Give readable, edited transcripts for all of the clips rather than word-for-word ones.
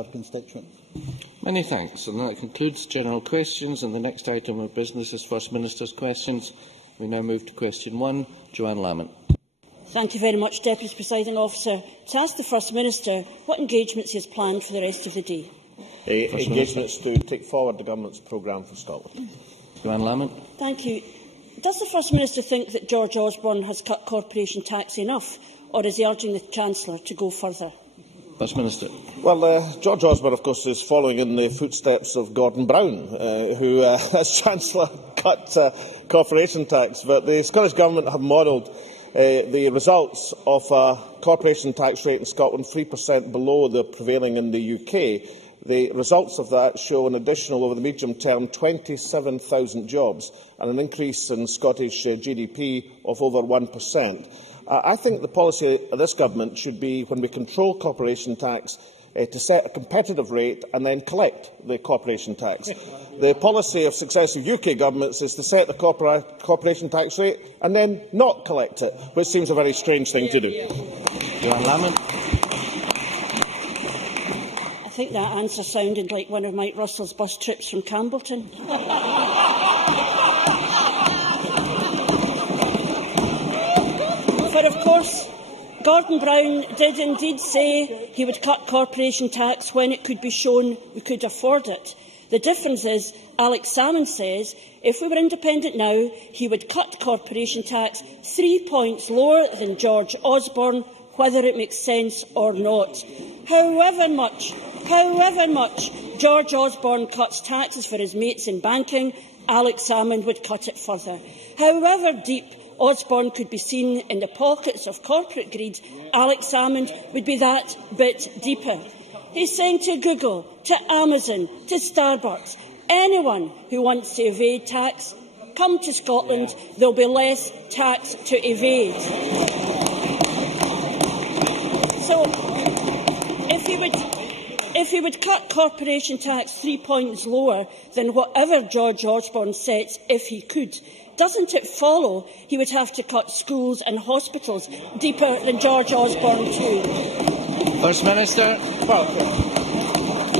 our constituent. Many thanks. And that concludes general questions. And the next item of business is First Minister's questions. We now move to question 1. Joanne Lamont. Thank you very much, Deputy Presiding Officer. To ask the First Minister what engagements he has planned for the rest of the day. Engagements to take forward the Government's programme for Scotland. Joanne Lamont. Thank you. Does the First Minister think that George Osborne has cut corporation tax enough, or is he urging the Chancellor to go further? First Minister. Well, George Osborne, of course, is following in the footsteps of Gordon Brown, who, as Chancellor, cut corporation tax. But the Scottish Government have modelled the results of a corporation tax rate in Scotland 3% below the prevailing in the UK. The results of that show an additional, over the medium term, 27,000 jobs and an increase in Scottish GDP of over 1%. I think the policy of this Government should be, when we control corporation tax, to set a competitive rate and then collect the corporation tax. The policy of successive UK governments is to set the corporation tax rate and then not collect it, which seems a very strange thing to do. Joanne Lamont. I think that answer sounded like one of Mike Russell's bus trips from Campbellton. But of course, Gordon Brown did indeed say he would cut corporation tax when it could be shown we could afford it. The difference is, Alex Salmond says, if we were independent now, he would cut corporation tax 3 points lower than George Osborne, whether it makes sense or not. However much George Osborne cuts taxes for his mates in banking, Alex Salmond would cut it further. However deep Osborne could be seen in the pockets of corporate greed, Alex Salmond would be that bit deeper. He's saying to Google, to Amazon, to Starbucks, anyone who wants to evade tax, come to Scotland, there will be less tax to evade. So, if he would cut corporation tax 3 points lower than whatever George Osborne sets, if he could, doesn't it follow he would have to cut schools and hospitals deeper than George Osborne too? First Minister. Well,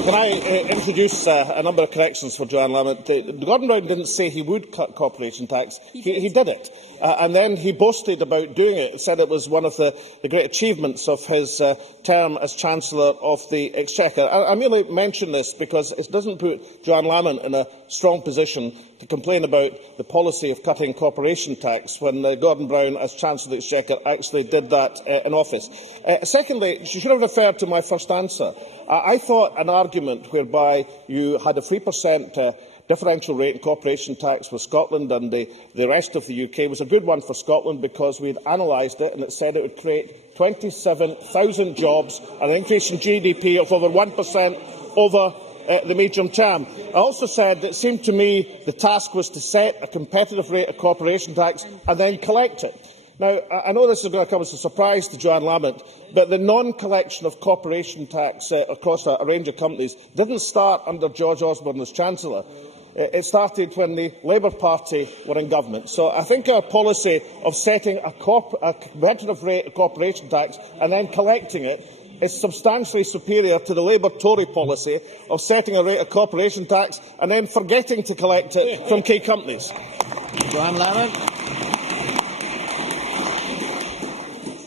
can I introduce a number of corrections for Joanne Lamont? Gordon Brown didn't say he would cut corporation tax. He did it. And then he boasted about doing it, said it was one of the great achievements of his term as Chancellor of the Exchequer. I merely mention this because it doesn't put Joanne Lamont in a strong position to complain about the policy of cutting corporation tax when Gordon Brown, as Chancellor of the Exchequer, actually did that in office. Secondly, she should have referred to my first answer. I thought an argument whereby you had a 3% differential rate in corporation tax for Scotland and the rest of the UK was a good one for Scotland because we had analysed it and it said it would create 27,000 jobs and an increase in GDP of over 1% over the medium term. I also said that it seemed to me the task was to set a competitive rate of corporation tax and then collect it. Now, I know this is going to come as a surprise to Joanne Lamont, but the non-collection of corporation tax across a range of companies didn't start under George Osborne as Chancellor. It started when the Labour Party were in government. So I think our policy of setting a competitive rate of corporation tax and then collecting it is substantially superior to the Labour-Tory policy of setting a rate of corporation tax and then forgetting to collect it from key companies. Joanne Lamont.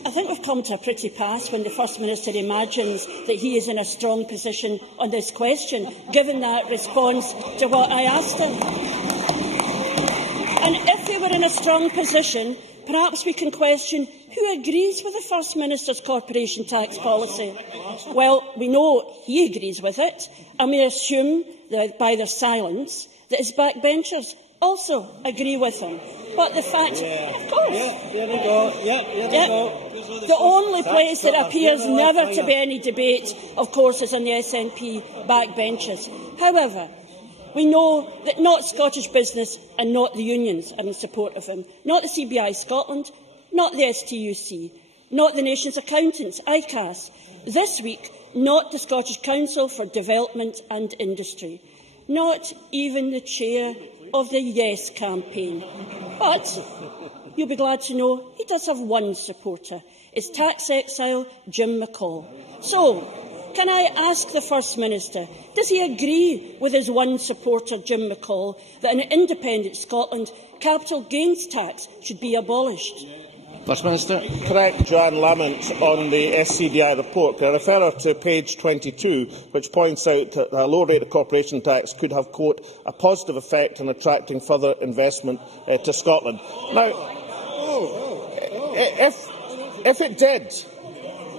I think we've come to a pretty pass when the First Minister imagines that he is in a strong position on this question, given that response to what I asked him. And if we were in a strong position, perhaps we can question who agrees with the First Minister's corporation tax policy. Well, we know he agrees with it, and we assume that by their silence that his backbenchers also agree with him. But the fact, of course, the only place that appears never to be any debate, of course, is on the SNP backbenches. However, we know that not Scottish business and not the unions are in support of him, not the CBI Scotland, not the STUC, not the Nation's Accountants, ICAS, this week not the Scottish Council for Development and Industry, not even the chair of the Yes campaign. But you'll be glad to know he does have one supporter. It's tax exile Jim McCall. So, Can I ask the First Minister, does he agree with his one supporter, Jim McCall, that in independent Scotland, capital gains tax should be abolished? First Minister. Correct Joanne Lamont on the SCDI report. I refer her to page 22, which points out that a low rate of corporation tax could have, quote, a positive effect in attracting further investment to Scotland. Now, if it did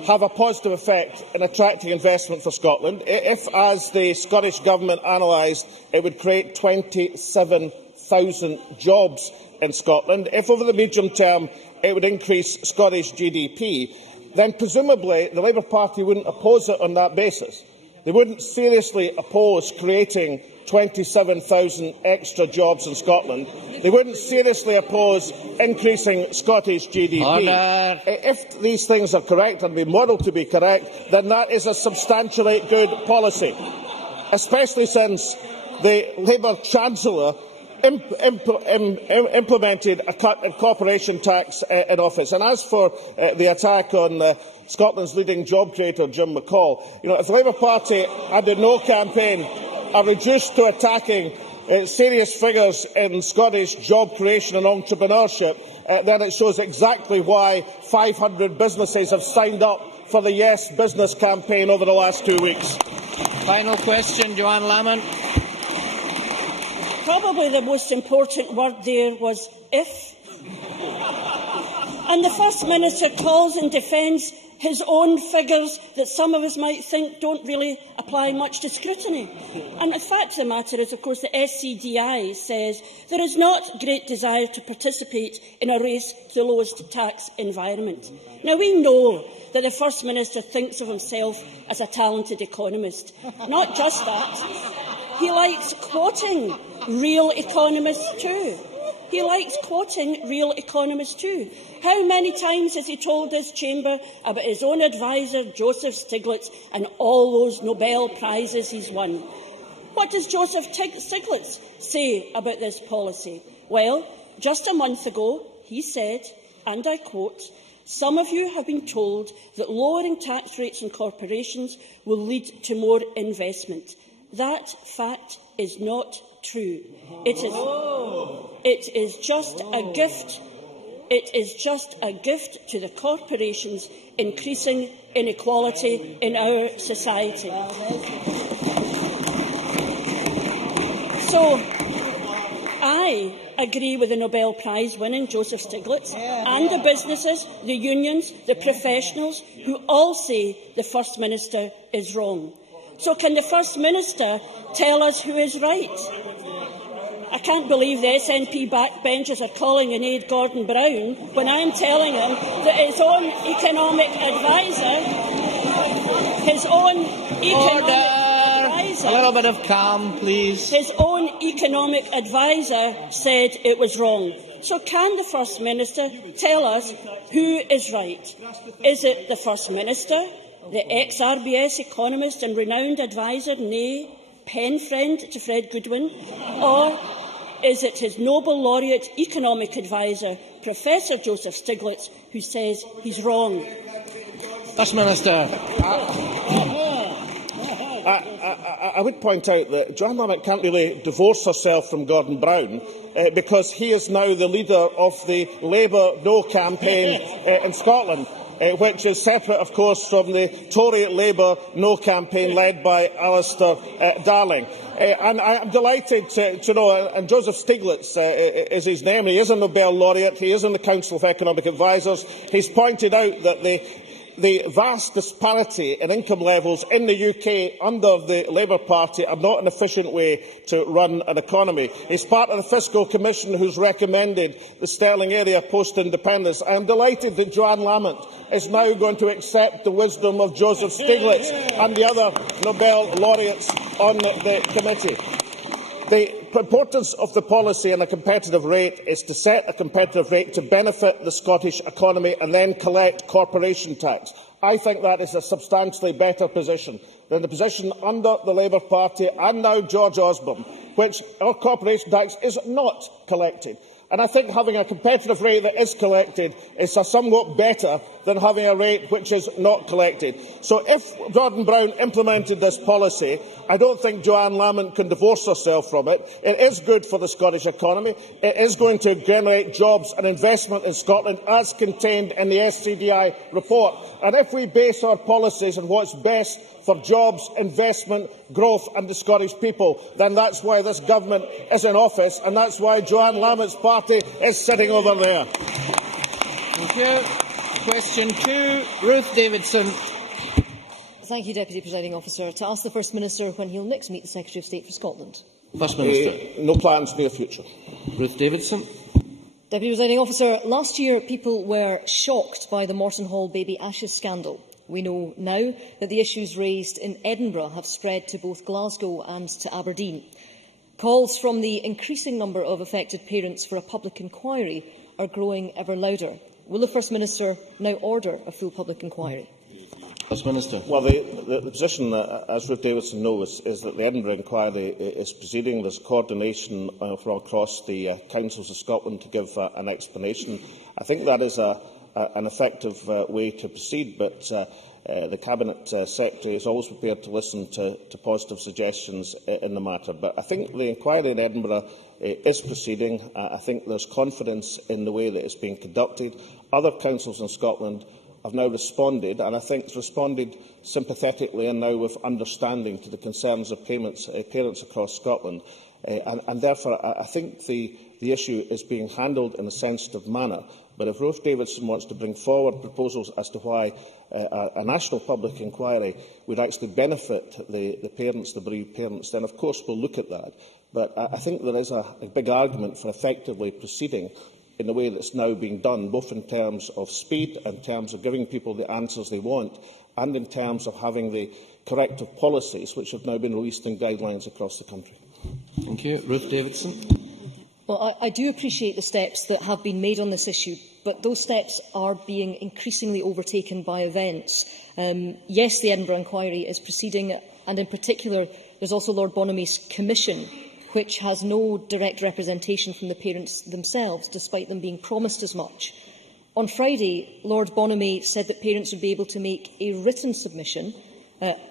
have a positive effect in attracting investment for Scotland, if, as the Scottish Government analysed, it would create 27,000 jobs in Scotland, if over the medium term it would increase Scottish GDP, then presumably the Labour Party wouldn't oppose it on that basis. They wouldn't seriously oppose creating 27,000 extra jobs in Scotland. They wouldn't seriously oppose increasing Scottish GDP. Order. If these things are correct and be modelled to be correct, then that is a substantially good policy, especially since the Labour Chancellor implemented a cut in corporation tax in office. And as for the attack on Scotland's leading job creator, Jim McCall, if the Labour Party and the No campaign are reduced to attacking serious figures in Scottish job creation and entrepreneurship, then it shows exactly why 500 businesses have signed up for the Yes Business campaign over the last 2 weeks. Final question, Joanne Lamont. Probably the most important word there was if. And the First Minister calls and defends his own figures that some of us might think don't really apply much to scrutiny. And the fact of the matter is, of course, the SCDI says there is not great desire to participate in a race to the lowest tax environment. Now, we know that the First Minister thinks of himself as a talented economist. Not just that. He likes quoting real economists too. He likes quoting real economists too. How many times has he told this chamber about his own adviser, Joseph Stiglitz, and all those Nobel Prizes he's won? What does Joseph Stiglitz say about this policy? Well, just a month ago, he said, and I quote, "Some of you have been told that lowering tax rates on corporations will lead to more investment. That fact is not true. It is just a gift. It is just a gift to the corporations, increasing inequality in our society." So, I agree with the Nobel Prize winning Joseph Stiglitz and the businesses, the unions, the professionals, who all say the First Minister is wrong. So can the First Minister tell us who is right? I can't believe the SNP backbenchers are calling in aid Gordon Brown when I'm telling him that his own economic adviser, A little bit of calm, please. His own economic adviser said it was wrong. So can the First Minister tell us who is right? Is it the First Minister, the ex-RBS economist and renowned adviser, nay, pen friend to Fred Goodwin, or is it his Nobel laureate economic adviser, Professor Joseph Stiglitz, who says he's wrong? First Minister. I would point out that Joanne Lamont can't really divorce herself from Gordon Brown because he is now the leader of the Labour No campaign in Scotland, which is separate, of course, from the Tory Labour No campaign led by Alistair Darling. And I am delighted to know, and Joseph Stiglitz is his name, he is a Nobel laureate, he is in the Council of Economic Advisers. He's pointed out that the vast disparity in income levels in the UK under the Labour Party are not an efficient way to run an economy. He's part of the Fiscal Commission who's recommended the Sterling area post-independence. I am delighted that Joanne Lamont is now going to accept the wisdom of Joseph Stiglitz and the other Nobel laureates on the committee. The importance of the policy on a competitive rate is to set a competitive rate to benefit the Scottish economy and then collect corporation tax. I think that is a substantially better position than the position under the Labour Party and now George Osborne, which our corporation tax is not collected. And I think having a competitive rate that is collected is somewhat better than having a rate which is not collected. So if Gordon Brown implemented this policy, I don't think Joanne Lamont can divorce herself from it. It is good for the Scottish economy. It is going to generate jobs and investment in Scotland, as contained in the SCDI report. And if we base our policies on what's best for jobs, investment, growth and the Scottish people, then that's why this government is in office, and that's why Joanne Lamont's party is sitting over there. Thank you. Question 2, Ruth Davidson. Thank you, Deputy Presiding Officer. To ask the First Minister when he'll next meet the Secretary of State for Scotland. First Minister. No plans near future. Ruth Davidson. Deputy Presiding Officer, last year people were shocked by the Morton Hall baby ashes scandal. We know now that the issues raised in Edinburgh have spread to both Glasgow and to Aberdeen. Calls from the increasing number of affected parents for a public inquiry are growing ever louder. Will the First Minister now order a full public inquiry? First Minister. Well, the position, as Ruth Davidson knows, is that the Edinburgh inquiry is proceeding. There's coordination from across the councils of Scotland to give an explanation. I think that is an effective way to proceed, but the Cabinet Secretary is always prepared to listen to positive suggestions in the matter. But I think the inquiry in Edinburgh is proceeding. I think there's confidence in the way that it's being conducted. Other councils in Scotland have now responded, and I think it's responded sympathetically and now with understanding to the concerns of parents across Scotland. And therefore, I think the issue is being handled in a sensitive manner. But if Ruth Davidson wants to bring forward proposals as to why a national public inquiry would actually benefit the parents, the bereaved parents, then of course we'll look at that. But I think there is a big argument for effectively proceeding in the way that's now being done, both in terms of speed, in terms of giving people the answers they want, and in terms of having the corrective policies which have now been released in guidelines across the country. Thank you. Ruth Davidson. Well, I do appreciate the steps that have been made on this issue, but those steps are being increasingly overtaken by events. Yes, the Edinburgh inquiry is proceeding, and in particular, there's also Lord Bonamy's commission, which has no direct representation from the parents themselves, despite them being promised as much. On Friday, Lord Bonamy said that parents would be able to make a written submission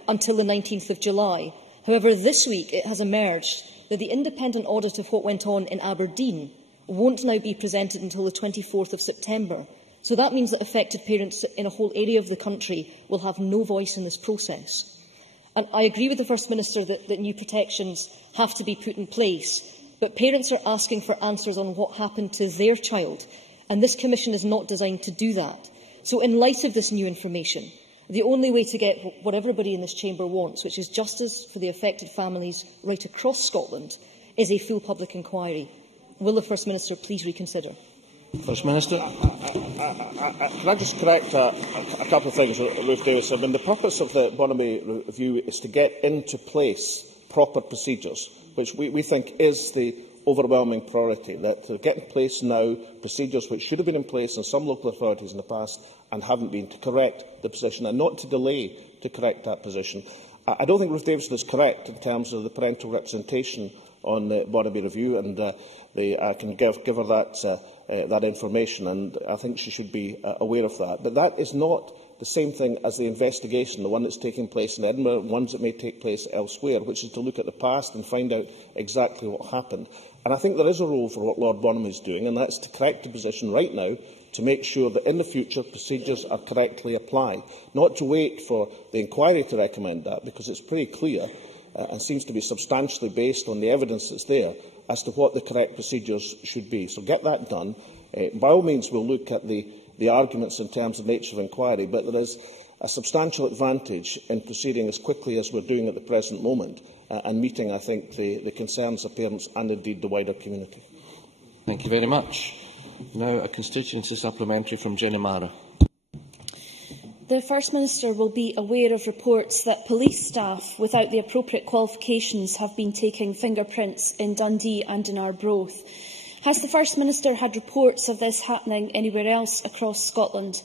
until the 19th of July. However, this week it has emerged that the independent audit of what went on in Aberdeen won't now be presented until the 24th of September. So that means that affected parents in a whole area of the country will have no voice in this process. And I agree with the First Minister that new protections have to be put in place, but parents are asking for answers on what happened to their child, and this Commission is not designed to do that. So in light of this new information, the only way to get what everybody in this chamber wants, which is justice for the affected families right across Scotland, is a full public inquiry. Will the First Minister please reconsider? First Minister. Can I just correct a couple of things, Ruth Davis? I mean, the purpose of the Bonamy review is to get into place proper procedures, which we think is the overwhelming priority, that to get in place now procedures which should have been in place in some local authorities in the past and haven't been, to correct the position and not to delay to correct that position. I don't think Ruth Davidson is correct in terms of the parental representation on the Bonamy review, and I can give her that information, and I think she should be aware of that. But that is not the same thing as the investigation, the one that's taking place in Edinburgh, ones that may take place elsewhere, which is to look at the past and find out exactly what happened. And I think there is a role for what Lord Bonamy is doing, and that's to correct the position right now, to make sure that in the future procedures are correctly applied, not to wait for the inquiry to recommend that, because it's pretty clear and seems to be substantially based on the evidence that's there as to what the correct procedures should be. So get that done. By all means, we'll look at the arguments in terms of nature of inquiry, but there is a substantial advantage in proceeding as quickly as we're doing at the present moment and meeting, I think, the concerns of parents and indeed the wider community. Thank you very much. Now a constituency supplementary from Jenny Mara. The First Minister will be aware of reports that police staff without the appropriate qualifications have been taking fingerprints in Dundee and in Arbroath. Has the First Minister had reports of this happening anywhere else across Scotland?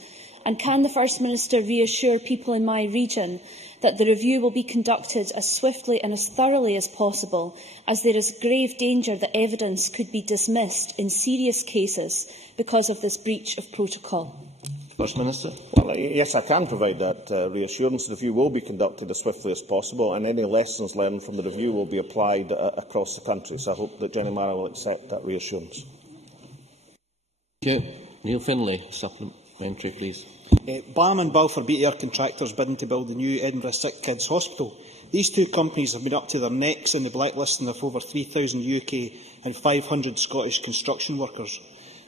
And can the First Minister reassure people in my region that the review will be conducted as swiftly and as thoroughly as possible, as there is grave danger that evidence could be dismissed in serious cases because of this breach of protocol? First Minister. Well, yes, I can provide that reassurance. The review will be conducted as swiftly as possible, and any lessons learned from the review will be applied across the country. So I hope that Jenny Mara will accept that reassurance. Thank you. Neil Finlay, supplementary, please. BAM and Balfour Beatty are contractors bidding to build the new Edinburgh Sick Kids Hospital. These two companies have been up to their necks in the blacklisting of over 3,000 UK and 500 Scottish construction workers.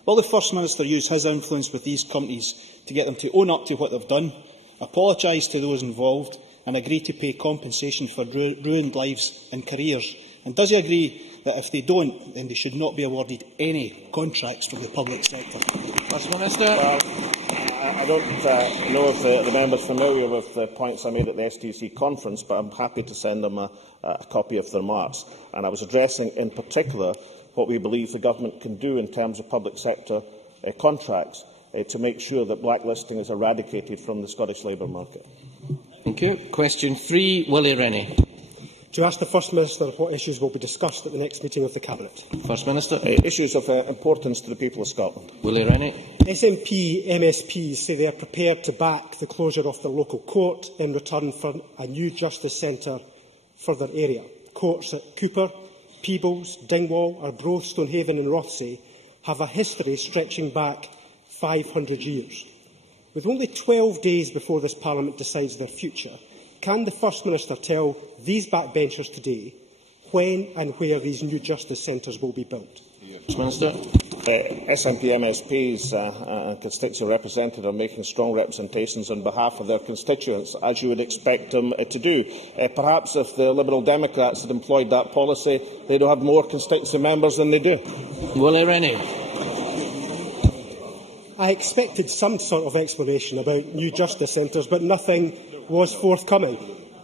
Will the First Minister use his influence with these companies to get them to own up to what they've done, apologise to those involved and agree to pay compensation for ruined lives and careers? And does he agree that if they don't, then they should not be awarded any contracts from the public sector? First Minister. I don't know if the member is familiar with the points I made at the STC conference, but I'm happy to send them a copy of the remarks. And I was addressing in particular what we believe the government can do in terms of public sector contracts to make sure that blacklisting is eradicated from the Scottish labour market. Thank you. Question 3, Willie Rennie. To ask the First Minister what issues will be discussed at the next meeting of the Cabinet. First Minister. Issues of importance to the people of Scotland. Willie Rennie. SNP MSPs say they are prepared to back the closure of the local court in return for a new justice centre for their area. Courts at Cooper, Peebles, Dingwall, Arbroath, Stonehaven and Rothesay have a history stretching back 500 years. With only 12 days before this Parliament decides their future, can the First Minister tell these backbenchers today when and where these new justice centres will be built? First Minister. SNP MSPs and constituency representatives are making strong representations on behalf of their constituents, as you would expect them to do. Perhaps if the Liberal Democrats had employed that policy, they'd have more constituency members than they do. Willie Rennie. I expected some sort of explanation about new justice centres, but nothing was forthcoming.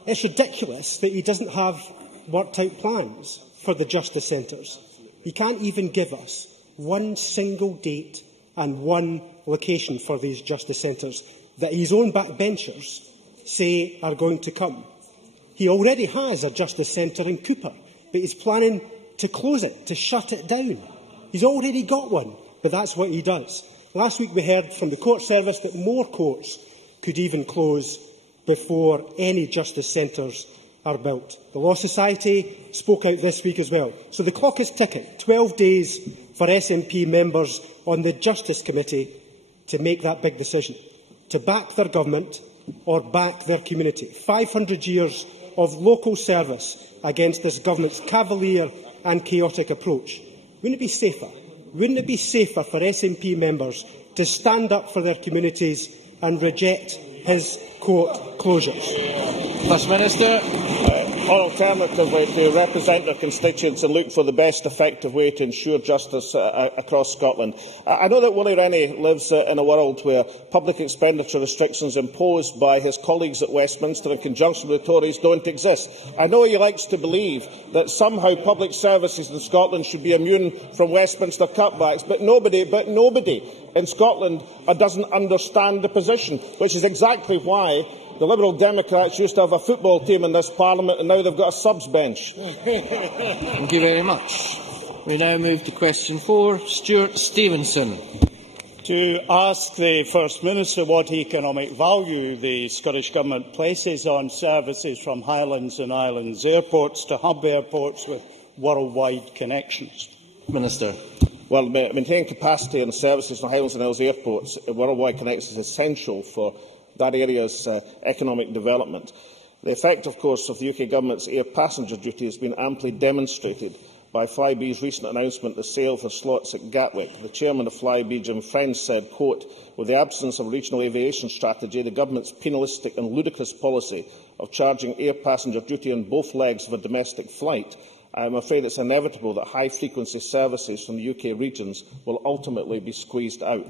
It's ridiculous that he doesn't have worked-out plans for the justice centres. He can't even give us one single date and one location for these justice centres that his own backbenchers say are going to come. He already has a justice centre in Cooper, but he's planning to close it, to shut it down. He's already got one, but that's what he does. Last week we heard from the court service that more courts could even close before any justice centres are built. The Law Society spoke out this week as well. So the clock is ticking. 12 days for SNP members on the Justice Committee to make that big decision, to back their government or back their community. 500 years of local service against this government's cavalier and chaotic approach. Wouldn't it be safer? Wouldn't it be safer for SNP members to stand up for their communities and reject his court closures? First Minister. Or alternatively, to represent their constituents and look for the best effective way to ensure justice across Scotland. I know that Willie Rennie lives in a world where public expenditure restrictions imposed by his colleagues at Westminster in conjunction with the Tories don't exist. I know he likes to believe that somehow public services in Scotland should be immune from Westminster cutbacks, but nobody in Scotland doesn't understand the position, which is exactly why the Liberal Democrats used to have a football team in this Parliament and now they've got a subs bench. Thank you very much. We now move to question 4. Stuart Stevenson. To ask the First Minister what economic value the Scottish Government places on services from Highlands and Islands airports to hub airports with worldwide connections. Minister. Well, maintaining capacity and services from Highlands and Islands airports, worldwide connections is essential for that area's economic development. The effect, of course, of the UK Government's air passenger duty has been amply demonstrated by Flybe's recent announcement of the sale for slots at Gatwick. The chairman of Flybe, Jim French, said, quote, "With the absence of a regional aviation strategy, the Government's penalistic and ludicrous policy of charging air passenger duty on both legs of a domestic flight, I am afraid it's inevitable that high-frequency services from the UK regions will ultimately be squeezed out."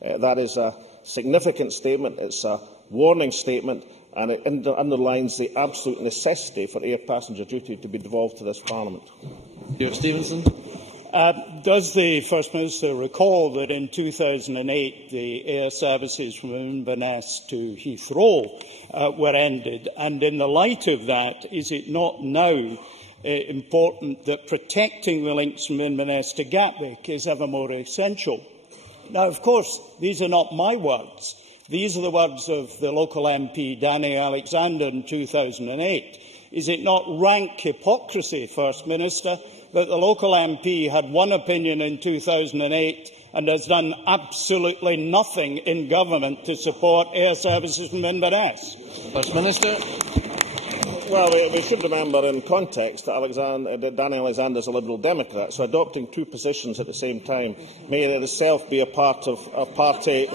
That is a significant statement, it's a warning statement, and it underlines the absolute necessity for air passenger duty to be devolved to this Parliament. Stuart Stevenson. Does the First Minister recall that in 2008 the air services from Inverness to Heathrow were ended? And in the light of that, is it not now important that protecting the links from Inverness to Gatwick is ever more essential? Now, of course, these are not my words. These are the words of the local MP, Danny Alexander, in 2008. Is it not rank hypocrisy, First Minister, that the local MP had one opinion in 2008 and has done absolutely nothing in government to support air services from Inverness? First Minister. Well, we should remember in context that Danny Alexander is a Liberal Democrat, so adopting two positions at the same time may in itself be a part of a party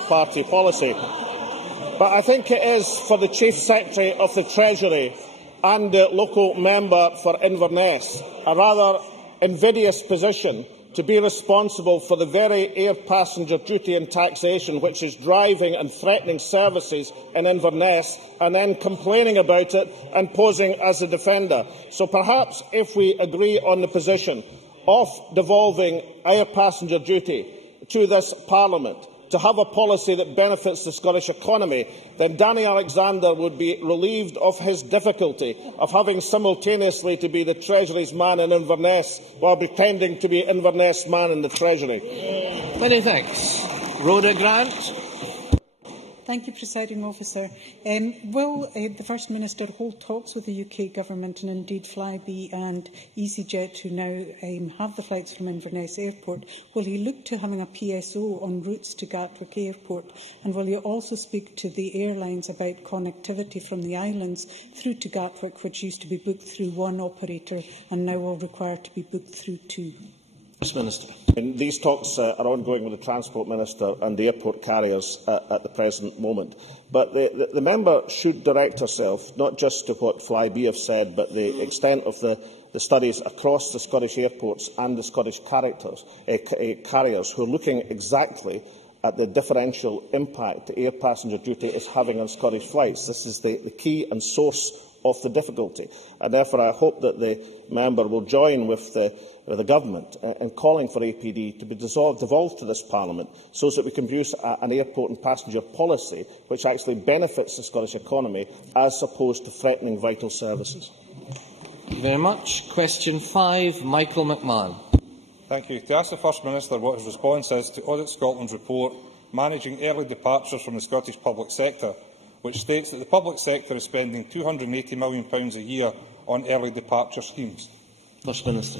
policy. But I think it is for the Chief Secretary of the Treasury and the local member for Inverness a rather invidious position to be responsible for the very air passenger duty and taxation which is driving and threatening services in Inverness, and then complaining about it and posing as a defender. So perhaps if we agree on the position of devolving air passenger duty to this Parliament, to have a policy that benefits the Scottish economy, then Danny Alexander would be relieved of his difficulty of having simultaneously to be the Treasury's man in Inverness while pretending to be Inverness man in the Treasury. Many thanks. Rhoda Grant. Thank you, Presiding Officer. Will the First Minister hold talks with the UK Government and indeed Flybe and EasyJet, who now have the flights from Inverness Airport? Will he look to having a PSO on routes to Gatwick Airport? And will he also speak to the airlines about connectivity from the islands through to Gatwick, which used to be booked through one operator and now will require to be booked through two? First Minister. These talks are ongoing with the Transport Minister and the airport carriers at the present moment. But the member should direct herself not just to what Flybe have said, but the extent of the studies across the Scottish airports and the Scottish carriers who are looking exactly at the differential impact the air passenger duty is having on Scottish flights. This is the key and source of the difficulty, and therefore I hope that the member will join with the government in calling for APD to be devolved to this Parliament so that we can produce an airport and passenger policy which actually benefits the Scottish economy as opposed to threatening vital services. Thank you very much. Question 5, Michael McMahon. Thank you. To ask the First Minister what his response is to Audit Scotland's report managing early departures from the Scottish public sector, which states that the public sector is spending £280 million a year on early departure schemes. First Minister.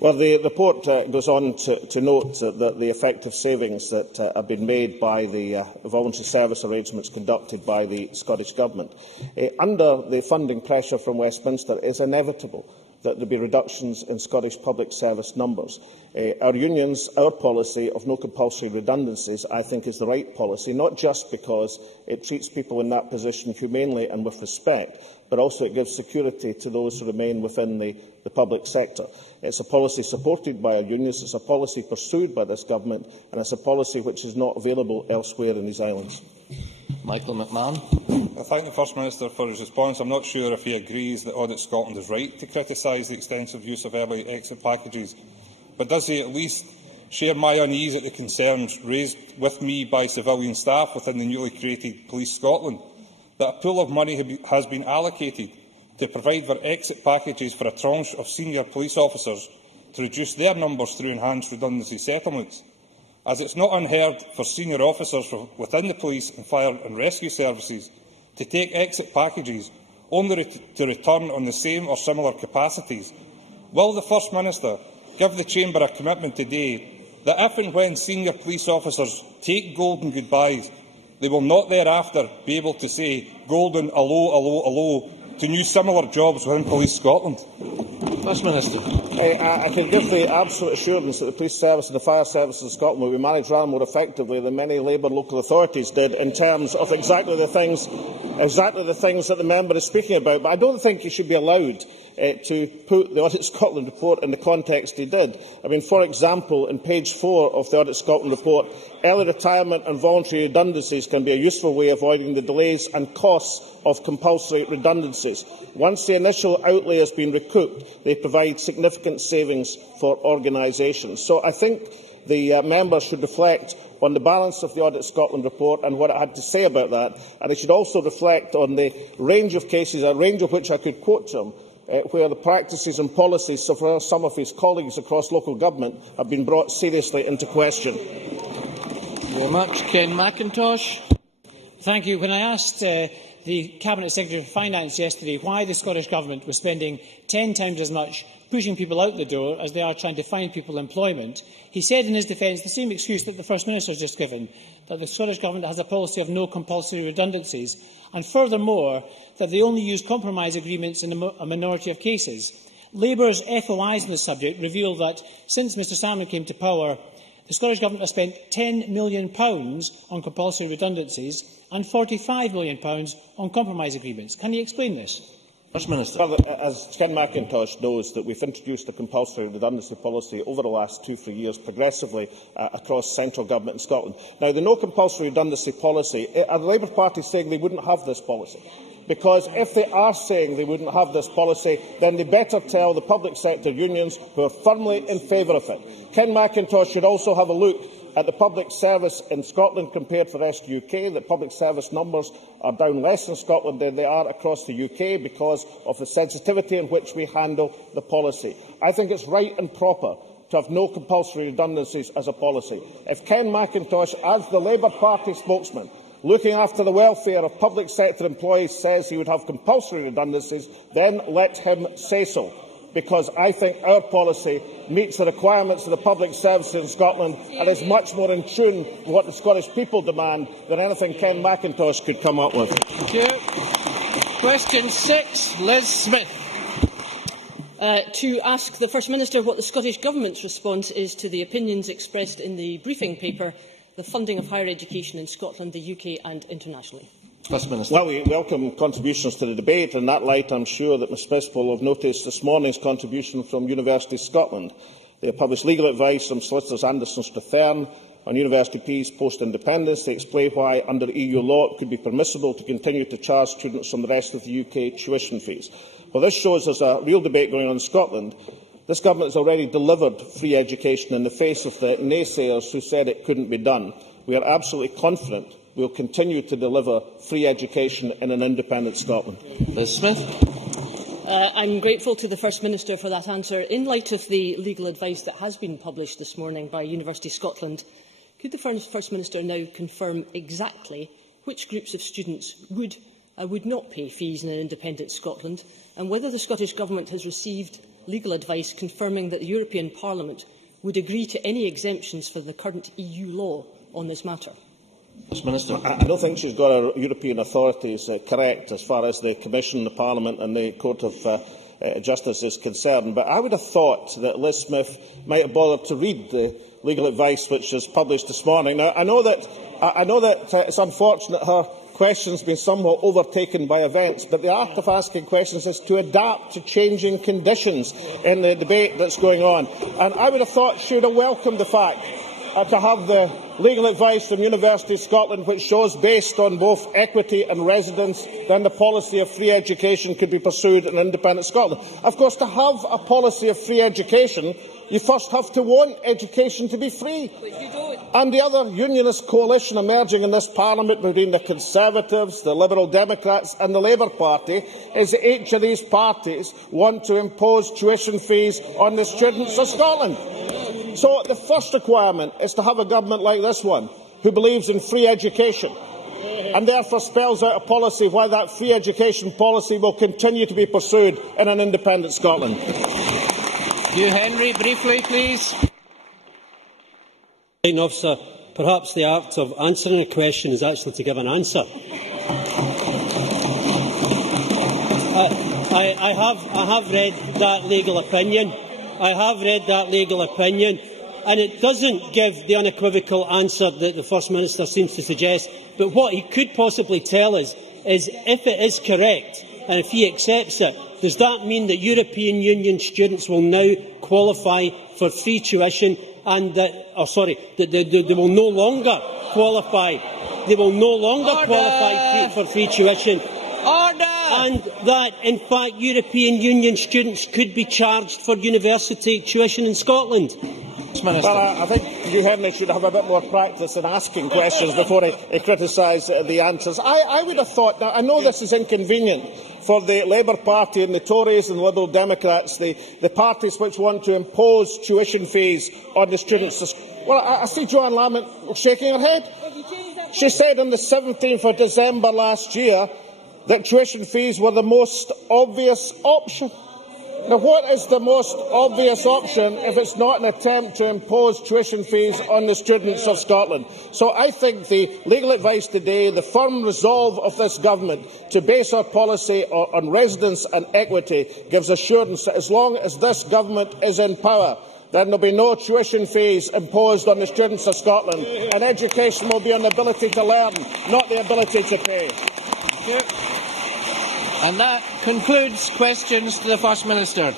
Well, the report goes on to note that the effective savings that have been made by the voluntary service arrangements conducted by the Scottish Government under the funding pressure from Westminster is inevitable that there be reductions in Scottish public service numbers. Our unions, our policy of no compulsory redundancies, I think, is the right policy, not just because it treats people in that position humanely and with respect, but also it gives security to those who remain within the public sector. It's a policy supported by our unions, it's a policy pursued by this government, and it's a policy which is not available elsewhere in these islands. Michael McMahon. I thank the First Minister for his response. I'm not sure if he agrees that Audit Scotland is right to criticise the extensive use of early exit packages, but does he at least share my unease at the concerns raised with me by civilian staff within the newly created Police Scotland, that a pool of money has been allocated to provide for exit packages for a tranche of senior police officers to reduce their numbers through enhanced redundancy settlements, as it is not unheard for senior officers within the police and fire and rescue services to take exit packages only to return on the same or similar capacities. Will the First Minister give the Chamber a commitment today that if and when senior police officers take golden goodbyes, they will not thereafter be able to say golden allo, allo, allo to new similar jobs within Police Scotland? First Minister. I can give the absolute assurance that the police service and the fire services in Scotland will be managed rather more effectively than many Labour local authorities did in terms of exactly the things that the member is speaking about. But I don't think he should be allowed to put the Audit Scotland report in the context he did. I mean, for example, in page 4 of the Audit Scotland report, early retirement and voluntary redundancies can be a useful way of avoiding the delays and costs of compulsory redundancies. Once the initial outlay has been recouped, the they provide significant savings for organisations. So I think the members should reflect on the balance of the Audit Scotland report and what it had to say about that, and it should also reflect on the range of cases, a range of which I could quote to him, where the practices and policies of some of his colleagues across local government have been brought seriously into question. Thank you very much. Ken McIntosh. Thank you. When I asked the Cabinet Secretary for Finance yesterday why the Scottish Government was spending 10 times as much pushing people out the door as they are trying to find people employment, he said in his defence the same excuse that the First Minister has just given, that the Scottish Government has a policy of no compulsory redundancies, and furthermore that they only use compromise agreements in a minority of cases. Labour's FOIs on the subject reveal that since Mr Salmond came to power, the Scottish Government has spent £10 million on compulsory redundancies and £45 million on compromise agreements. Can you explain this? First Minister. Well, as Ken McIntosh knows, that we've introduced a compulsory redundancy policy over the last 2-3 years progressively across central government in Scotland. Now, the no compulsory redundancy policy, are the Labour Party saying they wouldn't have this policy? Because if they are saying they wouldn't have this policy, then they better tell the public sector unions who are firmly in favour of it. Ken McIntosh should also have a look at the public service in Scotland compared to the rest of the UK, that public service numbers are down less in Scotland than they are across the UK because of the sensitivity in which we handle the policy. I think it's right and proper to have no compulsory redundancies as a policy. If Ken McIntosh, as the Labour Party spokesman, looking after the welfare of public sector employees, says he would have compulsory redundancies, then let him say so, because I think our policy meets the requirements of the public services in Scotland and is much more in tune with what the Scottish people demand than anything Ken McIntosh could come up with. Thank you. Question 6, Liz Smith. To ask the First Minister what the Scottish Government's response is to the opinions expressed in the briefing paper, The Funding of Higher Education in Scotland, the UK and internationally. First Minister. Well, we welcome contributions to the debate. In that light, I'm sure that Ms Smith will have noticed this morning's contribution from University Scotland. They have published legal advice from solicitors Anderson Strathern on university fees post-independence. They explain why, under EU law, it could be permissible to continue to charge students from the rest of the UK tuition fees. Well, this shows there's a real debate going on in Scotland. This government has already delivered free education in the face of the naysayers who said it couldn't be done. We are absolutely confident we will continue to deliver free education in an independent Scotland. Liz Smith. I'm grateful to the First Minister for that answer. In light of the legal advice that has been published this morning by University Scotland, could the First Minister now confirm exactly which groups of students would not pay fees in an independent Scotland, and whether the Scottish Government has received legal advice confirming that the European Parliament would agree to any exemptions for the current EU law on this matter? Minister. I don't think she's got our European authorities correct as far as the Commission, the Parliament and the Court of Justice is concerned, but I would have thought that Liz Smith might have bothered to read the legal advice which is published this morning. Now, I know that it's unfortunate her questions have been somewhat overtaken by events, but the art of asking questions is to adapt to changing conditions in the debate that's going on. And I would have thought she would have welcomed the fact to have the legal advice from University of Scotland, which shows, based on both equity and residence, then the policy of free education could be pursued in independent Scotland. Of course, to have a policy of free education, you first have to want education to be free. And the other unionist coalition emerging in this Parliament between the Conservatives, the Liberal Democrats and the Labour Party is that each of these parties want to impose tuition fees on the students of Scotland. So the first requirement is to have a government like this one, who believes in free education, and therefore spells out a policy why that free education policy will continue to be pursued in an independent Scotland. Hugh Henry, briefly, please. Officer, perhaps the art of answering a question is actually to give an answer. I have read that legal opinion. And it doesn't give the unequivocal answer that the First Minister seems to suggest. But what he could possibly tell us is, if it is correct, and if he accepts it, does that mean that European Union students will now qualify for free tuition, and that they will no longer qualify? They will no longer qualify for free tuition. Order! and that, in fact, European Union students could be charged for university tuition in Scotland? Well, I think Hugh Henry should have a bit more practice in asking questions before he criticise the answers. I would have thought, now I know this is inconvenient for the Labour Party and the Tories and the Liberal Democrats, the parties which want to impose tuition fees on the students. Well, I see Joanne Lamont shaking her head. She said on the 17th of December last year that tuition fees were the most obvious option. Now, what is the most obvious option if it's not an attempt to impose tuition fees on the students of Scotland? So I think the legal advice today, the firm resolve of this government to base our policy on residence and equity, gives assurance that as long as this government is in power, then there will be no tuition fees imposed on the students of Scotland, and education will be on the ability to learn, not the ability to pay. And that concludes questions to the First Minister.